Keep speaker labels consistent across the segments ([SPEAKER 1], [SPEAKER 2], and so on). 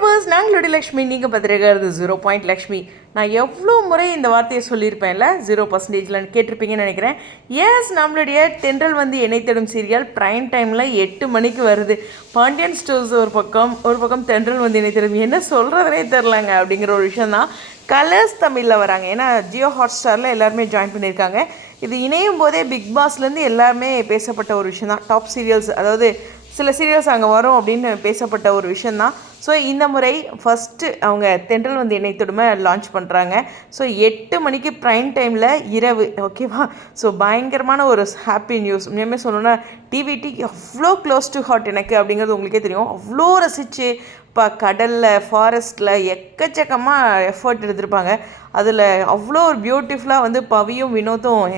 [SPEAKER 1] Universe நாங்களுடைய Lakshmi நீங்கள் பார்த்துருக்கிறது zero point Lakshmi. நான் எவ்வளோ முறை இந்த வார்த்தையை சொல்லியிருப்பேன்ல? ஜீரோ பர்சன்டேஜில் கேட்டிருப்பீங்கன்னு நினைக்கிறேன். எஸ் நம்மளுடைய தென்றல் வந்து எண்ணெய் தேடும் சீரியல் ப்ரைம் டைமில் எட்டு மணிக்கு வருது. பாண்டியன் ஸ்டோர்ஸ் ஒரு பக்கம் ஒரு பக்கம் தென்றல் வந்து எண்ணெய் தேடும். என்ன சொல்கிறதுனே தெரிலங்க அப்படிங்கிற ஒரு விஷயம் தான் கலர்ஸ் தமிழில் வராங்க. ஏன்னா ஜியோ ஹாட் ஸ்டாரில் எல்லாருமே ஜாயின் பண்ணியிருக்காங்க. இது இணையும் போதே பிக் பாஸ்லேருந்து எல்லாருமே பேசப்பட்ட ஒரு விஷயம் தான் டாப் சீரியல்ஸ் அதாவது சில சீரியல்ஸ் அங்கே வரும் அப்படின்னு பேசப்பட்ட ஒரு விஷயந்தான் ஸோ இந்த முறை ஃபஸ்ட்டு அவங்க தென்றல் வந்து எண்ணெய் தொடுமை லான்ச் பண்ணுறாங்க ஸோ எட்டு மணிக்கு ப்ரைம் டைமில் இரவு ஓகேவா ஸோ பயங்கரமான ஒரு ஹாப்பி நியூஸ் உண்மையுமே சொல்லணும்னா டிவிடி அவ்வளோ க்ளோஸ் டு ஹாட் எனக்கு அப்படிங்கிறது உங்களுக்கே தெரியும். அவ்வளோ ரசித்து இப்போ கடலில் ஃபாரஸ்ட்டில் எக்கச்சக்கமாக எஃபர்ட் எடுத்திருப்பாங்க. அதில் அவ்வளோ ஒரு பியூட்டிஃபுல்லாக வந்து பவியும் வினோத்தும்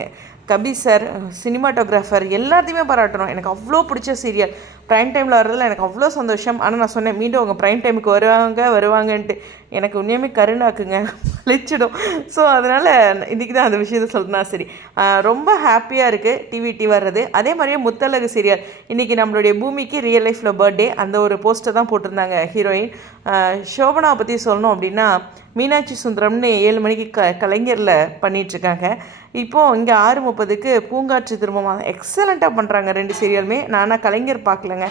[SPEAKER 1] கபி சார் சினிமாட்டோகிராஃபர் எல்லாத்தையுமே பாராட்டணும். எனக்கு அவ்வளோ பிடிச்ச சீரியல் ப்ரைம் டைமில் வர்றதில் எனக்கு அவ்வளோ சந்தோஷம். ஆனால் நான் சொன்னேன் மீண்டும் அவங்க ப்ரைம் டைமுக்கு வருவாங்க வருவாங்கன்ட்டு. எனக்கு உண்மையுமே கருணாக்குங்க அழிச்சிடும் ஸோ அதனால் இன்றைக்கி தான் அந்த விஷயத்த சொல்லணும் சரி. ரொம்ப ஹாப்பியாக இருக்குது டிவிடி வர்றது. அதே மாதிரியே முத்தழகு சீரியல் இன்றைக்கி நம்மளுடைய பூமிக்கு ரியல் லைஃப்பில் பர்த்டே அந்த ஒரு போஸ்ட்டை தான் போட்டிருந்தாங்க ஹீரோயின் சோபனாவை பற்றி சொல்லணும் அப்படின்னா மீனாட்சி சுந்தரம்னு ஏழு மணிக்கு க கலைஞரில் பண்ணிகிட்ருக்காங்க இப்போது இங்கே ஆறு முப்பதுக்கு பூங்காற்று திரும்பமாக எக்ஸலண்ட்டாக பண்ணுறாங்க ரெண்டு சீரியலுமே நானாக கலைஞர் பார்க்கலங்க.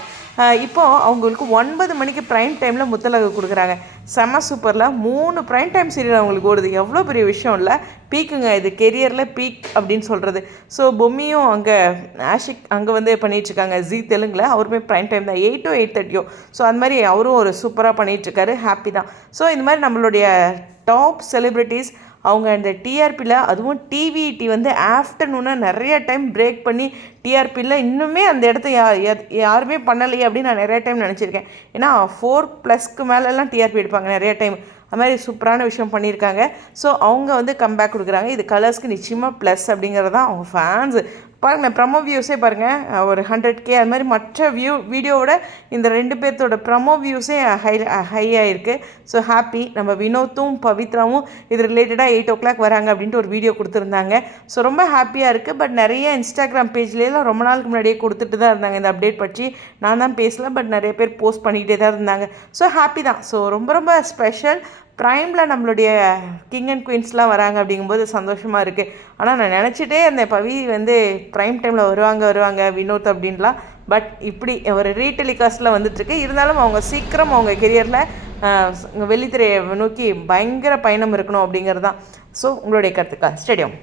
[SPEAKER 1] இப்போது அவங்களுக்கு ஒன்பது மணிக்கு ப்ரைம் டைமில் முத்தலகு கொடுக்குறாங்க. செம சூப்பரில். மூணு ப்ரைம் டைம் சீரியல் அவங்களுக்கு ஓடுது. எவ்வளோ பெரிய விஷயம் இல்லை. பீக்குங்க. இது கெரியரில் பீக் அப்படின்னு சொல்கிறது ஸோ பொம்மியும் அங்கே ஆஷிக் அங்கே வந்து பண்ணிகிட்ருக்காங்க ஜி தெலுங்கில். அவருமே ப்ரைம் டைம் தான். எயிட்டோ எயிட் தேர்ட்டியோ ஸோ அந்த மாதிரி அவரும் ஒரு சூப்பராக பண்ணிகிட்ருக்காரு ஹாப்பி தான். ஸோ இந்த மாதிரி நம்மளுடைய டாப் செலிப்ரிட்டிஸ் அவங்க அந்த டிஆர்பியில் அதுவும் டிவிடி வந்து ஆஃப்டர்நூனாக நிறைய டைம் பிரேக் பண்ணி டிஆர்பியில் இன்னுமே அந்த இடத்த யா யா- யாருமே பண்ணலையே அப்படின்னு நான் நிறைய டைம் நினச்சிருக்கேன். ஏன்னா ஃபோர் ப்ளஸ்க்கு மேலெல்லாம் டிஆர்பி எடுப்பாங்க நிறைய டைம் அது மாதிரி சூப்பரான விஷயம் பண்ணியிருக்காங்க. ஸோ அவங்க வந்து கம்பேக் கொடுக்குறாங்க. இது கலர்ஸ்க்கு நிச்சயமாக ப்ளஸ் அப்படிங்கிறது தான் அவங்க ஃபேன்ஸு பாருங்கள் ப்ரமோ வியூஸே பாருங்கள் ஒரு ஹண்ட்ரட் கே அது மாதிரி மற்ற வியூ வீடியோவோட இந்த ரெண்டு பேர்த்தோட ப்ரமோ வியூஸே ஹை ஹையாக இருக்குது ஸோ ஹாப்பி நம்ம வினோத்தும் பவித்ராவும் இது ரிலேட்டடாக எயிட் ஓ கிளாக் வராங்க அப்படின்ட்டு ஒரு வீடியோ கொடுத்துருந்தாங்க. ஸோ ரொம்ப ஹாப்பியாக இருக்குது பட் நிறைய இன்ஸ்டாகிராம் பேஜ்லேலாம் ரொம்ப நாளுக்கு முன்னாடியே கொடுத்துட்டு தான் இருந்தாங்க இந்த அப்டேட் பற்றி. நான் தான் பேசல பட் நிறைய பேர் போஸ்ட் பண்ணிக்கிட்டே தான் இருந்தாங்க. ஸோ ஹாப்பி தான். ஸோ ரொம்ப ரொம்ப ஸ்பெஷல் ப்ரைமில் நம்மளுடைய கிங் அண்ட் குயின்ஸ்லாம் வராங்க அப்படிங்கும்போது சந்தோஷமாக இருக்குது ஆனால் நான் நினச்சிட்டே அந்த பவி வந்து ப்ரைம் டைமில் வருவாங்க வருவாங்க வினோத் அப்படின்லாம். பட் இப்படி ஒரு ரீடெலிகாஸ்ட்டில் வந்துட்டுருக்கு இருந்தாலும் அவங்க சீக்கிரம் அவங்க கெரியரில் வெள்ளித்திரையை நோக்கி பயங்கர பயணம் இருக்கணும் அப்படிங்கிறது தான் ஸோ உங்களுடைய கருத்துக்கா ஸ்டேடியம்